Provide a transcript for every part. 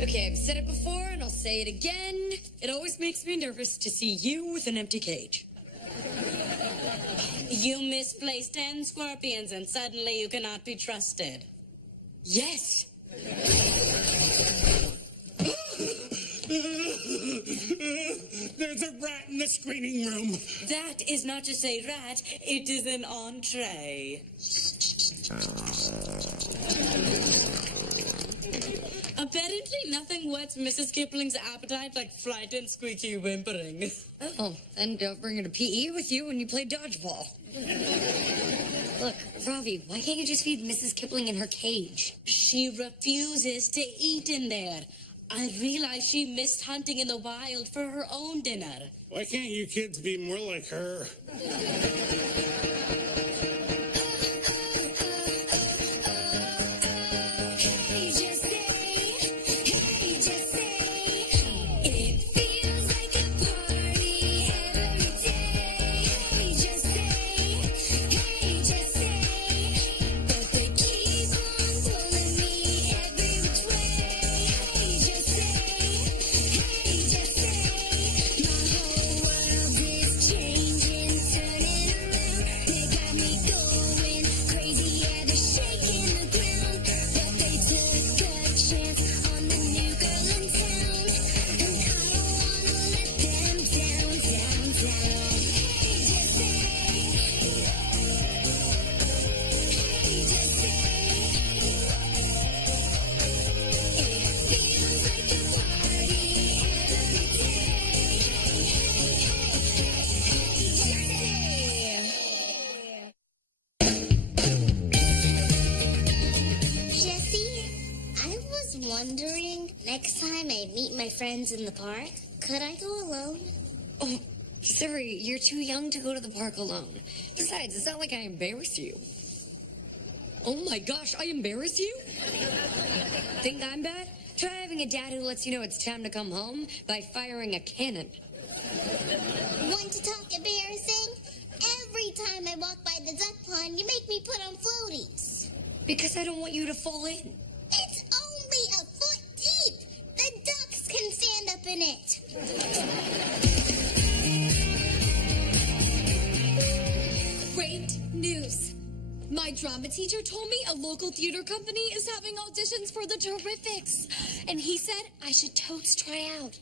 Okay, I've said it before and I'll say it again. It always makes me nervous to see you with an empty cage. You misplaced 10 scorpions and suddenly you cannot be trusted. Yes. There's a rat in the screening room. That is not just a rat, it is an entree. Apparently nothing whets Mrs. Kipling's appetite like frightened squeaky whimpering. Oh, then don't bring her to PE with you when you play dodgeball. Look, Ravi, why can't you just feed Mrs. Kipling in her cage? She refuses to eat in there. I realize she missed hunting in the wild for her own dinner. Why can't you kids be more like her? Wondering, next time I meet my friends in the park, could I go alone? Oh, sorry, you're too young to go to the park alone. Besides, it's not like I embarrassed you. Oh my gosh, I embarrassed you? Think I'm bad? Try having a dad who lets you know it's time to come home by firing a cannon. Want to talk embarrassing? Every time I walk by the duck pond, you make me put on floaties. Because I don't want you to fall in. It's only a foot deep. The ducks can stand up in it. Great news. My drama teacher told me a local theater company is having auditions for the Terrifics. And he said I should totes try out.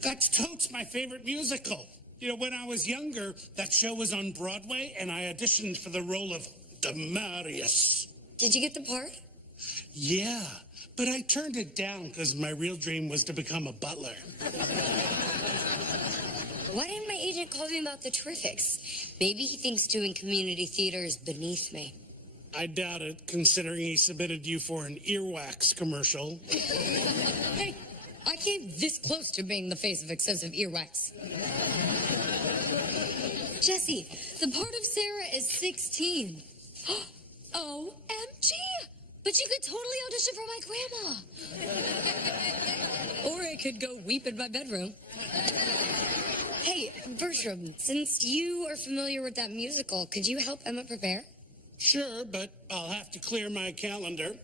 That's totes my favorite musical. You know, when I was younger, that show was on Broadway, and I auditioned for the role of Demarius. Did you get the part? Yeah, but I turned it down because my real dream was to become a butler. Why didn't my agent call me about the Terrifics? Maybe he thinks doing community theater is beneath me. I doubt it, considering he submitted you for an earwax commercial. Hey, I came this close to being the face of excessive earwax. Jessie, the part of Sarah is 16. OMG! But you could totally audition for my grandma. Or I could go weep in my bedroom. Hey, Bertram, since you are familiar with that musical, could you help Emma prepare? Sure, but I'll have to clear my calendar.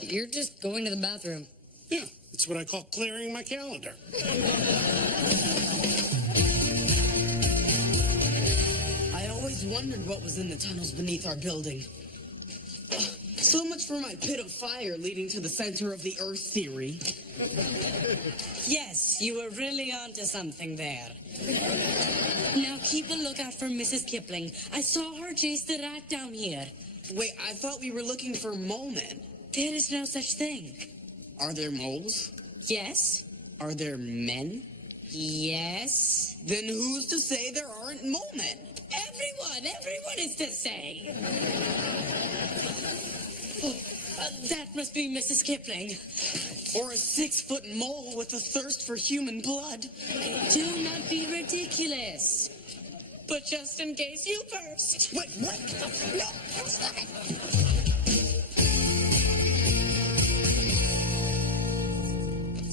You're just going to the bathroom. Yeah, it's what I call clearing my calendar. I always wondered what was in the tunnels beneath our building. So much for my pit of fire leading to the center of the Earth theory. Yes, you were really onto something there. Now keep a lookout for Mrs. Kipling. I saw her chase the rat down here. Wait, I thought we were looking for mole men. There is no such thing. Are there moles? Yes. Are there men? Yes. Then who's to say there aren't mole men? Everyone is to say. That must be Mrs. Kipling. Or a 6-foot mole with a thirst for human blood. Do not be ridiculous. But just in case, you first. Wait, what? No, stop it.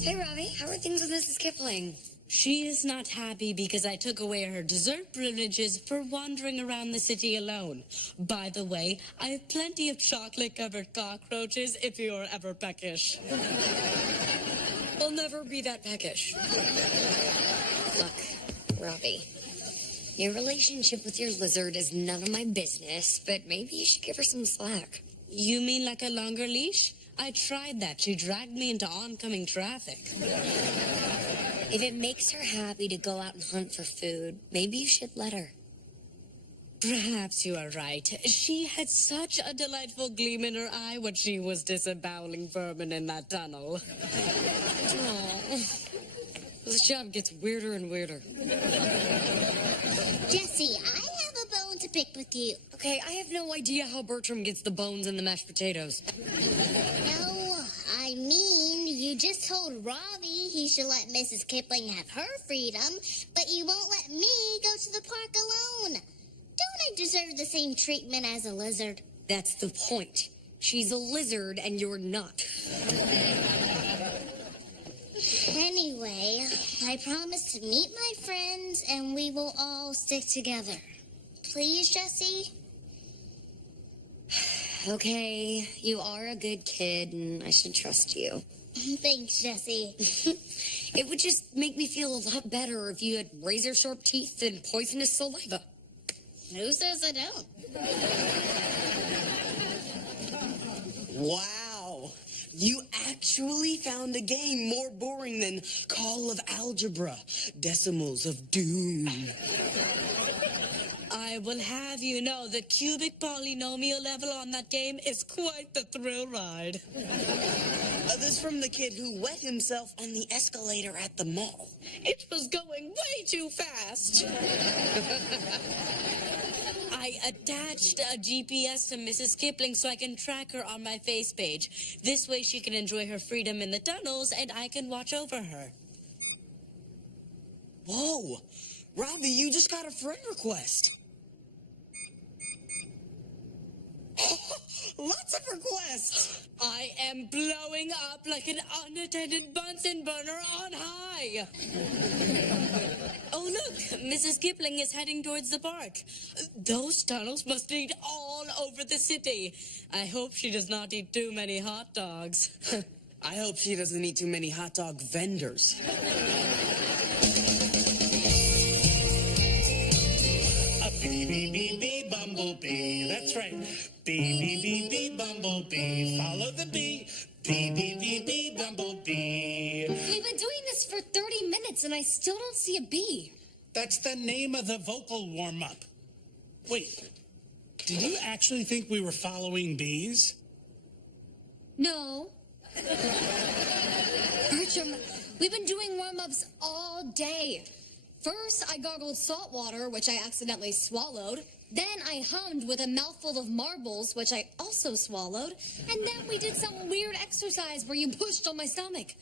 Hey, Ravi, how are things with Mrs. Kipling? She is not happy because I took away her dessert privileges for wandering around the city alone. By the way, I have plenty of chocolate-covered cockroaches if you're ever peckish. I'll never be that peckish. Look, Robbie, your relationship with your lizard is none of my business, but maybe you should give her some slack. You mean like a longer leash? I tried that. She dragged me into oncoming traffic. If it makes her happy to go out and hunt for food, maybe you should let her. Perhaps you are right. She had such a delightful gleam in her eye when she was disemboweling vermin in that tunnel. Aww. This job gets weirder and weirder. Jesse, I have a bone to pick with you. Okay, I have no idea how Bertram gets the bones and the mashed potatoes. No, I mean, you just told Robbie he should let Mrs. Kipling have her freedom, but you won't let me go to the park alone. Don't I deserve the same treatment as a lizard? That's the point. She's a lizard and you're not. Anyway, I promise to meet my friends and we will all stick together. Please, Jessie? Okay, you are a good kid and I should trust you. Thanks, Jessie. It would just make me feel a lot better if you had razor-sharp teeth and poisonous saliva. Who says I don't? Wow. You actually found a game more boring than Call of Algebra, Decimals of Doom. I will have you know the cubic polynomial level on that game is quite the thrill ride. This from the kid who wet himself on the escalator at the mall. It was going way too fast. I attached a GPS to Mrs. Kipling so I can track her on my face page. This way she can enjoy her freedom in the tunnels and I can watch over her. Whoa. Robbie, you just got a friend request. Lots of requests. I am blowing up like an unattended Bunsen burner on high. Oh, look, Mrs. Kipling is heading towards the park. Those tunnels must lead all over the city. I hope she does not eat too many hot dogs. I hope she doesn't eat too many hot dog vendors. A bee, bee, bee, bee, bumblebee. That's right. Bee, bee, bee, bee, bumblebee. Follow the bee. Bee, bee, bee, bee, bumblebee. We've been doing this for 30 minutes and I still don't see a bee. That's the name of the vocal warm-up. Wait, did you actually think we were following bees? No. Bertram, we've been doing warm-ups all day. First, I gargled salt water, which I accidentally swallowed. Then I hummed with a mouthful of marbles, which I also swallowed. And then we did some weird exercise where you pushed on my stomach.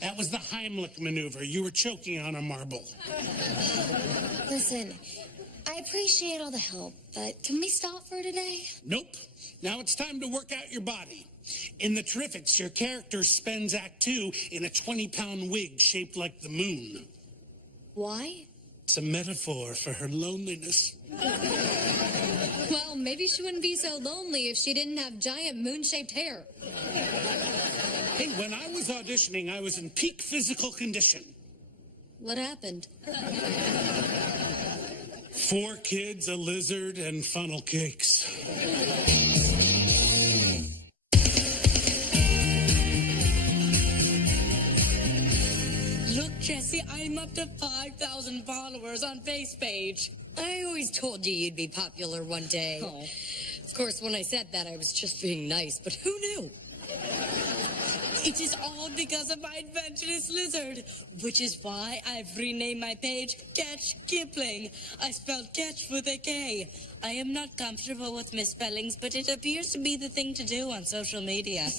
That was the Heimlich maneuver. You were choking on a marble. Listen, I appreciate all the help, but can we stop for today? Nope. Now it's time to work out your body. In the Terrifics, your character spends Act 2 in a 20-pound wig shaped like the moon. Why? It's a metaphor for her loneliness. Well, maybe she wouldn't be so lonely if she didn't have giant moon-shaped hair. Hey, when I was auditioning, I was in peak physical condition. What happened? 4 kids, a lizard, and funnel cakes. Look, Jessie, I'm up to 5,000 followers on FacePage. I always told you you'd be popular one day. Oh. Of course, when I said that, I was just being nice, but who knew? It is all because of my adventurous lizard, which is why I've renamed my page Katch Kipling. I spelled Katch with a K. I am not comfortable with misspellings, but it appears to be the thing to do on social media.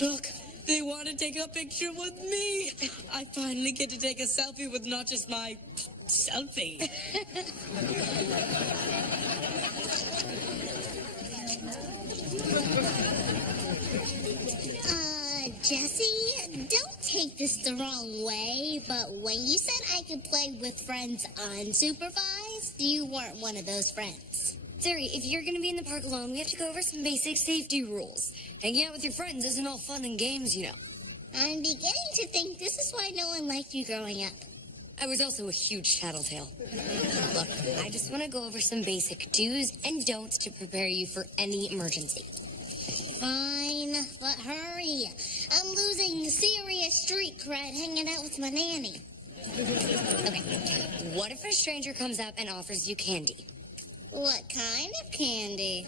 Look, they want to take a picture with me. I finally get to take a selfie with not just my selfie. Jessie, don't take this the wrong way, but when you said I could play with friends unsupervised, you weren't one of those friends. Zuri, if you're gonna be in the park alone, we have to go over some basic safety rules. Hanging out with your friends isn't all fun and games, you know. I'm beginning to think this is why no one liked you growing up. I was also a huge tattletale. Look, I just want to go over some basic do's and don'ts to prepare you for any emergency. Fine, but hurry. I'm losing serious street cred hanging out with my nanny. Okay, what if a stranger comes up and offers you candy? What kind of candy?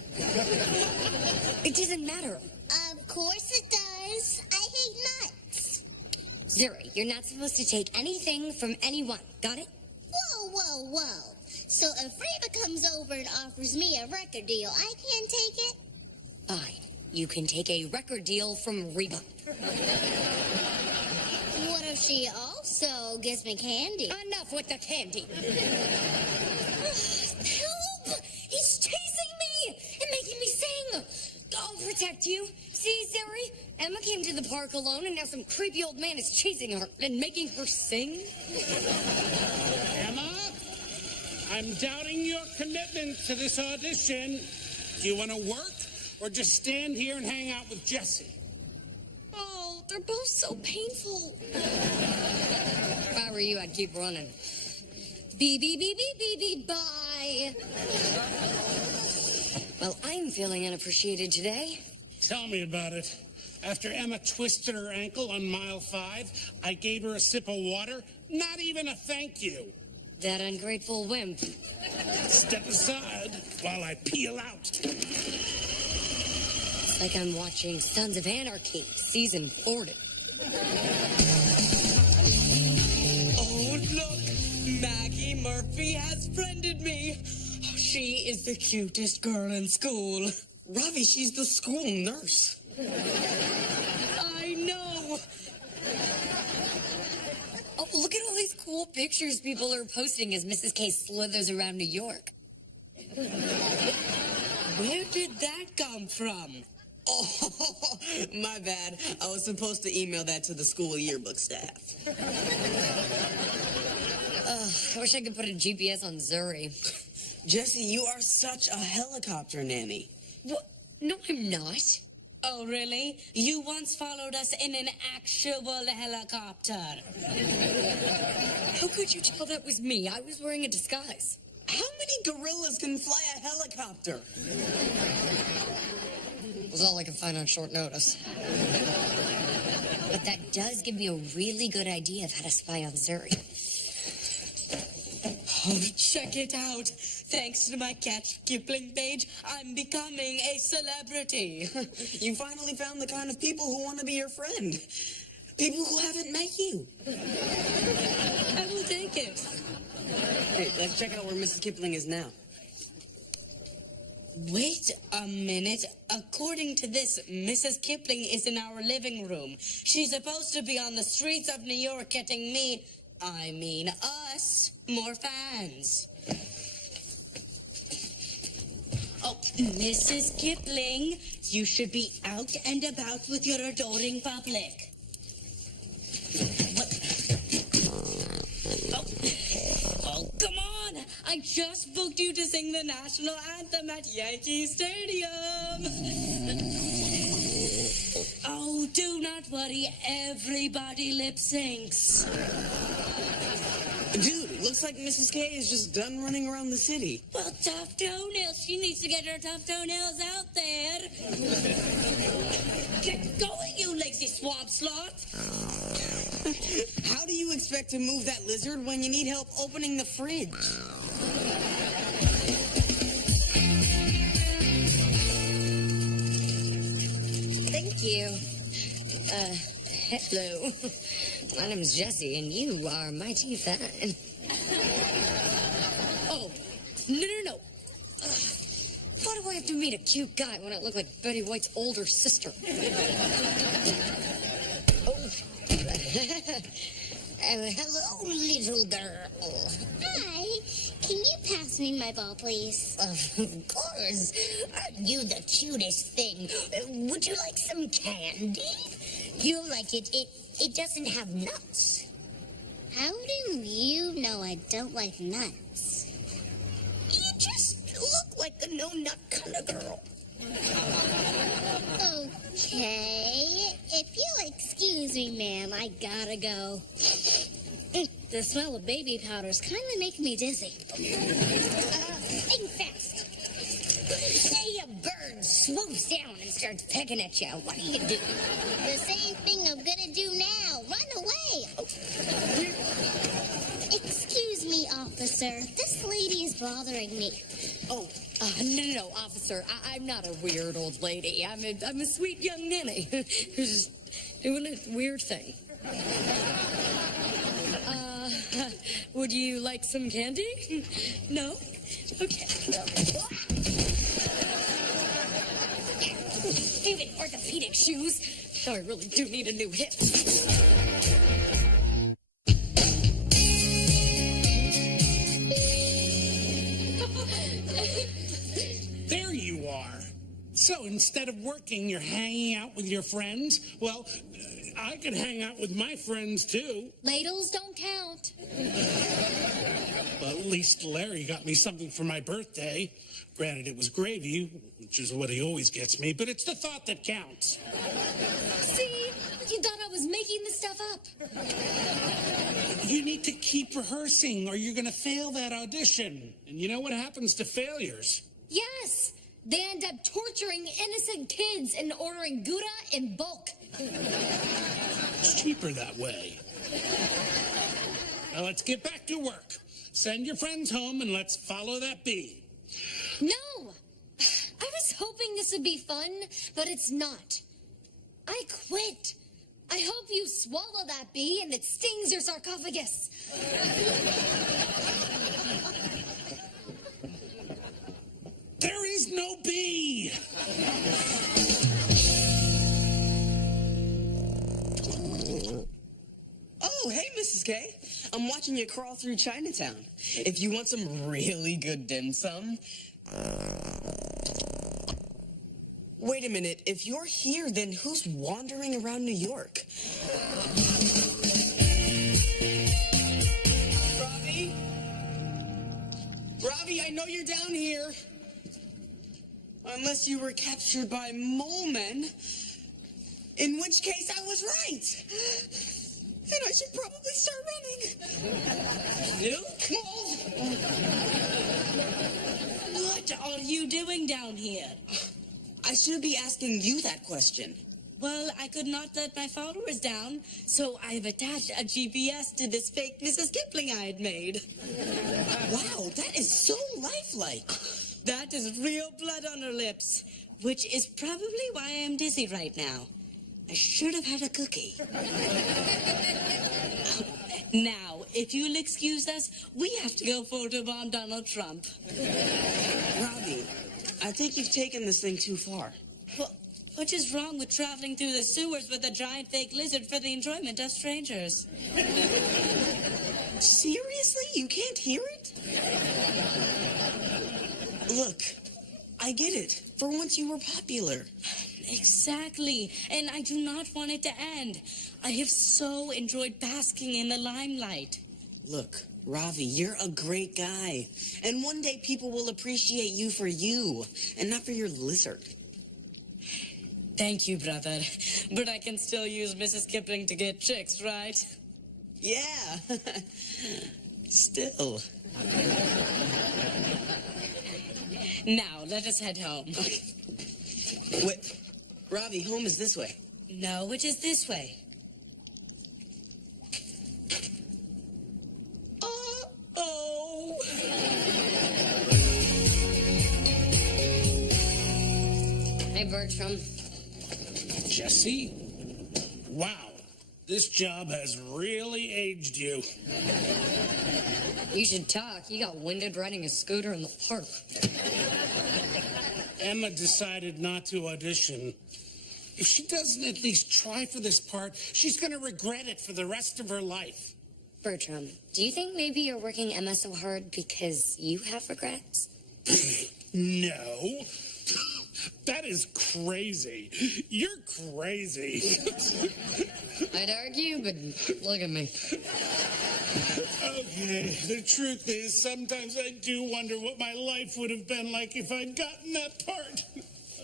It doesn't matter. Of course it does. I hate nuts. Zuri, you're not supposed to take anything from anyone. Got it? Whoa, whoa, whoa. So if Reba comes over and offers me a record deal, I can't take it? Fine. You can take a record deal from Reba. What if she also gives me candy? Enough with the candy. Help! He's chasing me and making me sing. I'll protect you. See, Zuri? Emma came to the park alone, and now some creepy old man is chasing her and making her sing. Emma, I'm doubting your commitment to this audition. Do you want to work or just stand here and hang out with Jessie? Oh, they're both so painful. If I were you, I'd keep running. Beep, beep, beep, beep, beep, beep, bye. Well, I'm feeling unappreciated today. Tell me about it. After Emma twisted her ankle on mile 5, I gave her a sip of water. Not even a thank you. That ungrateful wimp. Step aside while I peel out. It's like I'm watching Sons of Anarchy, season 40. Oh, look! Maggie Murphy has friended me. Oh, she is the cutest girl in school. Ravi, she's the school nurse. I know. Oh, look at all these cool pictures people are posting as Mrs. K slithers around New York. Where did that come from? Oh, my bad. I was supposed to email that to the school yearbook staff. I wish I could put a GPS on Zuri. Jessie, you are such a helicopter nanny. What? No, I'm not. Oh, really? You once followed us in an actual helicopter. How could you tell that was me? I was wearing a disguise. How many gorillas can fly a helicopter? It was all I could find on short notice. But that does give me a really good idea of how to spy on Zuri. Oh, check it out. Thanks to my Katch Kipling page, I'm becoming a celebrity. You finally found the kind of people who want to be your friend. People who haven't met you. I will take it. Hey, let's check out where Mrs. Kipling is now. Wait a minute. According to this, Mrs. Kipling is in our living room. She's supposed to be on the streets of New York getting us, more fans. Oh, Mrs. Kipling, you should be out and about with your adoring public. What? Oh, come on! I just booked you to sing the national anthem at Yankee Stadium. Oh, do not worry. Everybody lip syncs. Dude, it looks like Mrs. K is just done running around the city. Well, tough toenails. She needs to get her tough toenails out there. Get going, you lazy swamp sloth. How do you expect to move that lizard when you need help opening the fridge? Thank you. Hello. My name's Jessie, and you are mighty fine. Oh, no. Why do I have to meet a cute guy when I look like Betty White's older sister? Oh. Hello, little girl. Hi. Can you pass me my ball, please? Of course. Aren't you the cutest thing? Would you like some candy? You'll like it. It It doesn't have nuts. How do you know I don't like nuts? You just look like the no-nut kind of girl. Okay. If you'll excuse me, ma'am, I gotta go. The smell of baby powder's kind of making me dizzy. Think fast. Say a bird swoops down and starts pecking at you. What do you do? The same thing I'm gonna do now. Run away. Excuse me, officer. This lady is bothering me. Oh, no, officer. I'm not a weird old lady. I'm a sweet young ninny who's just doing a weird thing. Would you like some candy? No? Okay. Stupid orthopedic shoes. Oh, I really do need a new hip. There you are. So instead of working, you're hanging out with your friends? Well, I could hang out with my friends too. Ladles don't count. Well, at least Larry got me something for my birthday. Granted, it was gravy, which is what he always gets me, but it's the thought that counts. See? You thought I was making this stuff up. You need to keep rehearsing or you're going to fail that audition. And you know what happens to failures? Yes. They end up torturing innocent kids and ordering Gouda in bulk. It's cheaper that way. Now let's get back to work. Send your friends home and let's follow that bee. No! I was hoping this would be fun, but it's not. I quit. I hope you swallow that bee and it stings your sarcophagus. There is no bee! Oh, hey, Mrs. K. I'm watching you crawl through Chinatown. If you want some really good dim sum... Wait a minute. If you're here, then who's wandering around New York? Ravi? Ravi, I know you're down here. Unless you were captured by mole men. In which case, I was right. And I should probably start running. You? What are you doing down here? I should be asking you that question. Well, I could not let my followers down, so I've attached a GPS to this fake Mrs. Kipling I had made. Wow, that is so lifelike. That is real blood on her lips, which is probably why I am dizzy right now. I should have had a cookie. Now, if you'll excuse us, we have to go photobomb Donald Trump. Robbie, I think you've taken this thing too far. What is wrong with traveling through the sewers with a giant fake lizard for the enjoyment of strangers? Seriously? You can't hear it? Look, I get it. For once you were popular. Exactly, and I do not want it to end. I have so enjoyed basking in the limelight. Look, Ravi, you're a great guy. And one day people will appreciate you for you, and not for your lizard. Thank you, brother. But I can still use Mrs. Kipling to get chicks, right? Yeah. Still. Now, let us head home. Wait, Ravi, home is this way. No, it is this way. Uh-oh. Hey, Bertram. Jessie? Wow, this job has really aged you. You should talk. You got winded riding a scooter in the park. Emma decided not to audition. If she doesn't at least try for this part, she's going to regret it for the rest of her life. Bertram, do you think maybe you're working Emma so hard because you have regrets? No. That is crazy. You're crazy. I'd argue, but look at me. Okay, the truth is, sometimes I do wonder what my life would have been like if I'd gotten that part.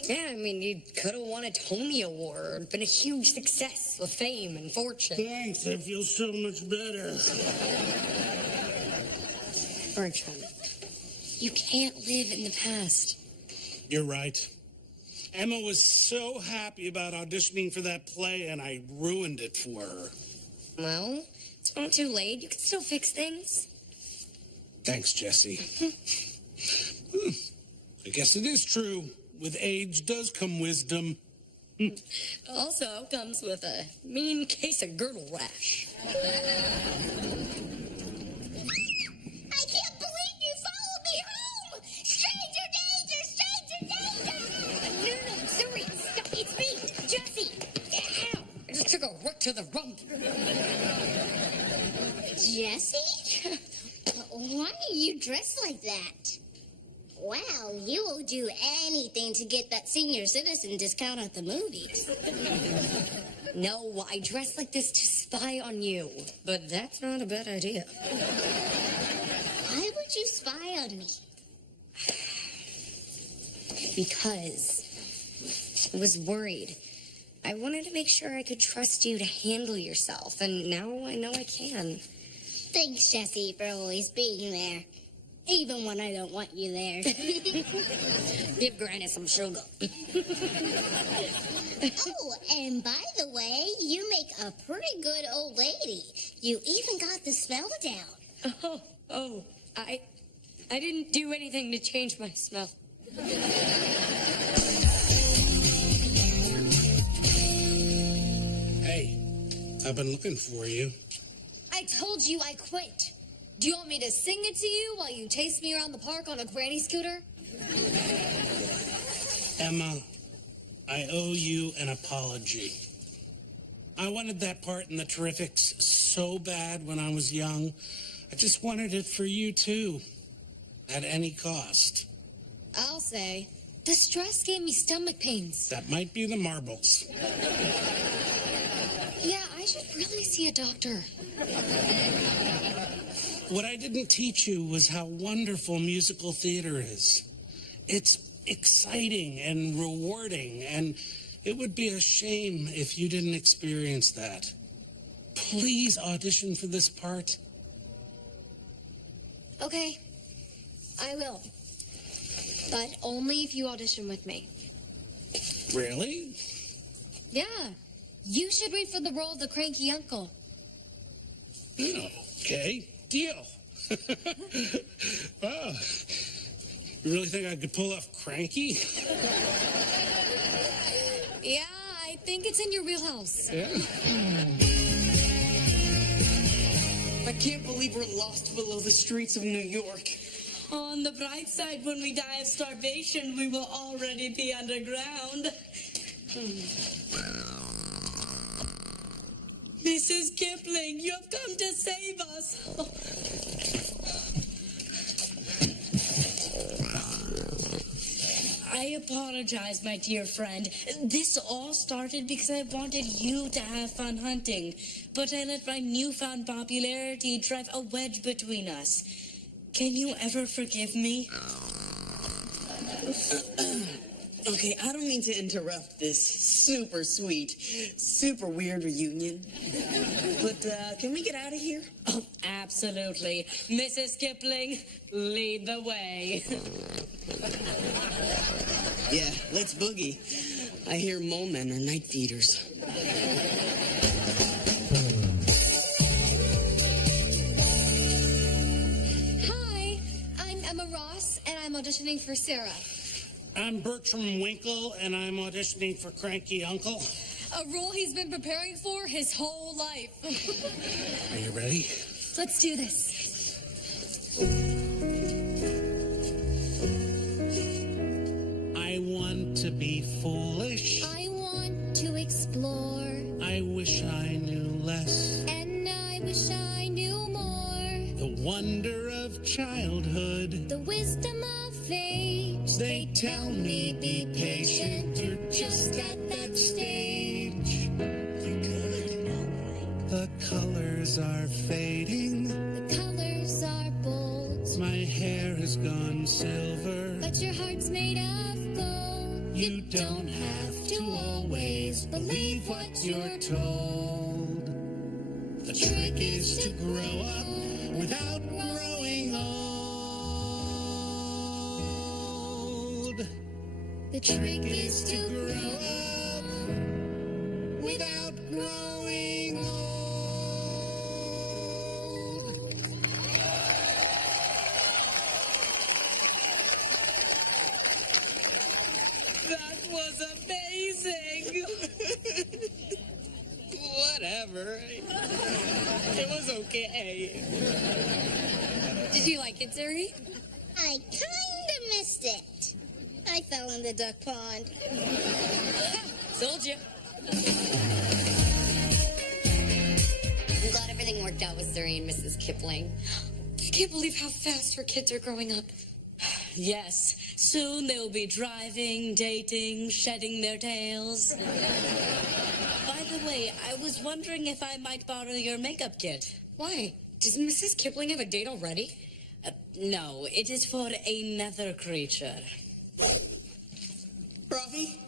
Yeah, I mean, you could have won a Tony Award, been a huge success with fame and fortune. Thanks, I feel so much better. Bertram, you can't live in the past. You're right. Emma was so happy about auditioning for that play, and I ruined it for her. Well, it's not too late. You can still fix things. Thanks, Jessie. I guess it is true. With age does come wisdom. Also comes with a mean case of girdle rash. I can't believe you followed me home! Stranger danger! Stranger danger! No, sorry, stop. It's me, Jessie. Ow, I just took a rook to the rump. Jessie? Why are you dressed like that? Wow, you will do anything to get that senior citizen discount at the movies. No, I dress like this to spy on you, but that's not a bad idea. Why would you spy on me? Because I was worried. I wanted to make sure I could trust you to handle yourself, and now I know I can. Thanks, Jessie, for always being there. Even when I don't want you there. Give Granny some sugar. Oh, and by the way, you make a pretty good old lady. You even got the smell down. I didn't do anything to change my smell. Hey, I've been looking for you. I told you I quit. Do you want me to sing it to you while you chase me around the park on a granny scooter? Emma, I owe you an apology. I wanted that part in the Terrifics so bad when I was young. I just wanted it for you, too. At any cost. I'll say, the stress gave me stomach pains. That might be the marbles. Yeah, I should really see a doctor. What I didn't teach you was how wonderful musical theater is. It's exciting and rewarding, and it would be a shame if you didn't experience that. Please audition for this part. Okay, I will. But only if you audition with me. Really? Yeah, you should read for the role of the cranky uncle. Okay, deal. Wow. You really think I could pull off Cranky? Yeah, I think it's in your wheelhouse. Yeah. I can't believe we're lost below the streets of New York. On the bright side, when we die of starvation, we will already be underground. Mrs. Kipling, you have come to save us. I apologize, my dear friend. This all started because I wanted you to have fun hunting, but I let my newfound popularity drive a wedge between us. Can you ever forgive me? Okay, I don't mean to interrupt this super sweet, super weird reunion. But can we get out of here? Oh, absolutely. Mrs. Kipling, lead the way. Yeah, let's boogie. I hear mole men are night feeders. Hi, I'm Emma Ross, and I'm auditioning for Sarah. I'm Bertram Winkle, and I'm auditioning for Cranky Uncle. A role he's been preparing for his whole life. Are you ready? Let's do this. I want to be foolish. I want to explore, I wish I knew less. and I wish I knew more. The wonder of childhood. The wisdom of age, They tell me be patient, you're just at that stage. You're good. The colors are fading, The colors are bold, my hair has gone silver. but your heart's made of gold. You don't have to always believe what you're told. The trick is to grow up without growing old. The trick is to grow up without growing old. That was amazing. Whatever. It was okay. Did you like it, Zuri? I kinda missed it. I fell in the duck pond. Told you. I'm glad everything worked out with Zuri and Mrs. Kipling. I can't believe how fast her kids are growing up. Yes, soon they'll be driving, dating, shedding their tails. By the way, I was wondering if I might borrow your makeup kit. Why? Does Mrs. Kipling have a date already? No, it is for another creature. Ravi?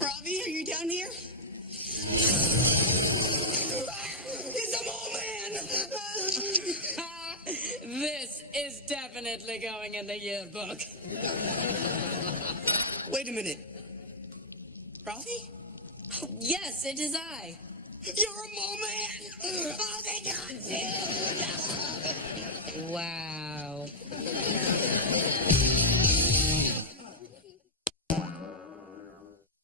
Ravi, are you down here? It's a mole man! This is definitely going in the yearbook. Wait a minute. Ravi? Yes, it is I. You're a mole man! Oh, they got you! Wow.